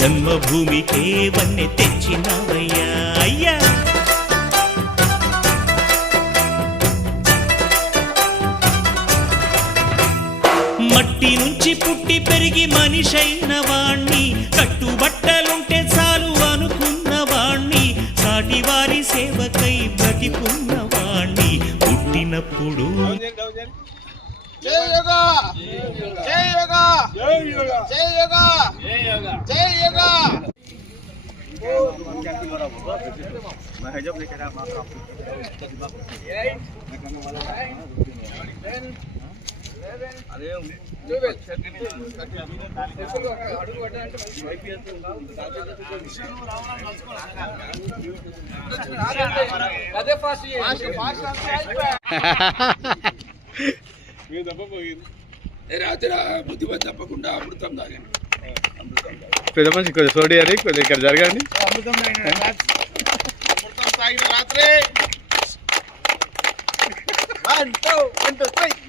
జన్మభూమికే వన్నె తెచ్చినవయ్యా అయ్యా. మట్టి నుంచి పుట్టి పెరిగి మనిషైన వాణ్ణి, కట్టుబట్టలుంటే చాలు అనుకున్న వాణ్ణి, సాటివారి సేవకై బ్రతికున్న వాణ్ణి పుట్టినప్పుడు. తప్పకుండా అమృతం తాగండి. పెద్ద మనిషి కొద్దిగా సోడియాలి, కొద్దిగా ఇక్కడ జరగండి. అమృతం తాగిన రాత్రి 1 2 3